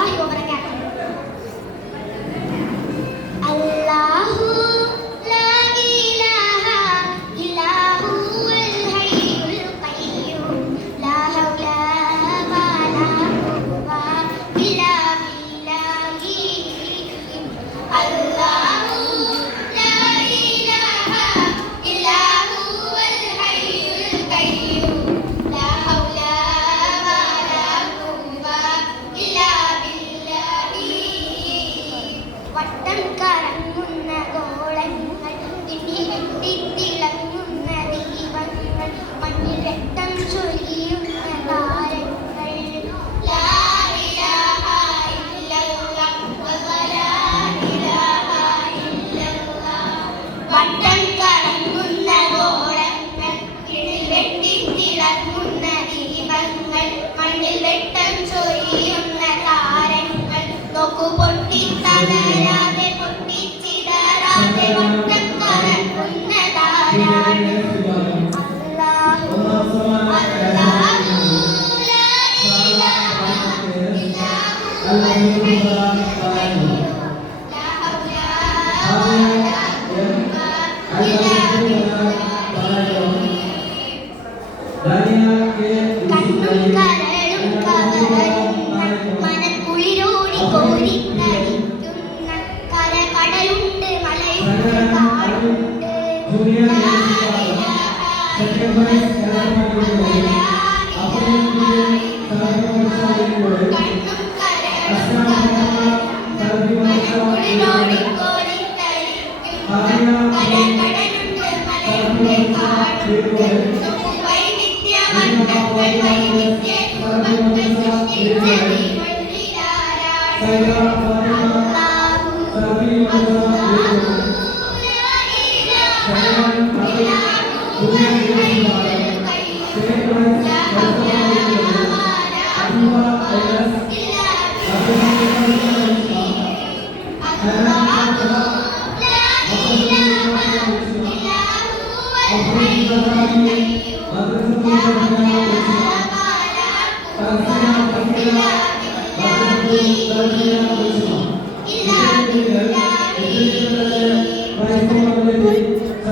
വറഹ്മത്തുള്ളാഹി വബറകാതുഹു. അല്ലാഹു ലാ ഇലാഹ ഇല്ലാ ഹുവൽ ഹയ്യുൽ ഖയ്യൂം ലാ ഹൗല വലാ ഖുവത ഇല്ലാ ബില്ലാഹി. അല്ലാഹു ലാ ഇലാഹ ഇല്ലാ ഹുവൽ ഹയ്യുൽ ഖയ്യൂം ലാ ഹൗല വലാ ഖുവത ഇല്ലാ ബില്ലാഹി. വട്ടം കറങ്ങുന്ന ഗോളങ്ങൾ, തിളങ്ങുന്ന ദീപങ്ങൾ, മണ്ണിൽ രക്തം ചൊരിയുന്ന താരങ്ങൾ. ലാ ഇലാഹ ഇല്ലല്ലാഹ് വലാ ഇലാഹ ഇല്ലല്ലാഹ്. വട്ടം കറങ്ങുന്ന ഗോളങ്ങൾ, തിളങ്ങുന്ന ദീപങ്ങൾ, മണ്ണിൽ രക്തം ചൊരിയുന്ന താരങ്ങൾ. നോക്കു പൊട്ടിത്തകരാതെ പൊട്ടിച്ചിതറാതെ വട്ടം കറങ്ങുന്നതാരാണ്? അല്ലാഹു അല്ലാഹു ലാ ഇലാഹ ഇല്ലാ ഹുവൽ ഹയ്യുൽ ഖയ്യൂം ലാ ഹൗല വലാ ഖുവത ഇല്ലാ ബില്ലാഹി. കണ്ണും കരളും കവരുന്ന, മനക്കുളിരോടി കോരിത്തരിക്കുന്ന കരകടലുണ്ട്, മലയുണ്ട്, കാടുണ്ട്. ലാ ഇലാഹ ഇല്ലല്ലാഹ് വലാ ഇലാഹ ഇല്ലല്ലാഹ്. കണ്ണും കരളും കവരുന്ന, മനക്കുളിരോടി കോരിത്തരിക്കുന്ന കരകടലുണ്ട്, മലയുണ്ട്, കാടുണ്ട്. വൈവിധ്യവർണ്ണങ്ങൾ, വൈവിധ്യ രൂപങ്ങൾ സൃഷ്ടിച്ച തീവണ്ടിയിലാരാണ്? അല്ലാഹു അല്ലാഹു ലാ ഇലാഹ ഇല്ലാ ഹുവൽ ഹയ്യുൽ ഖയ്യൂം ലാ ഹൗല വലാ ഖുവത ഇല്ലാ ബില്ലാഹി. അല്ലാഹു ലാ ഇലാഹ ഇല്ലാ ഹുവൽ ഹയ്യുൽ ഖയ്യൂം ലാ ഹൗല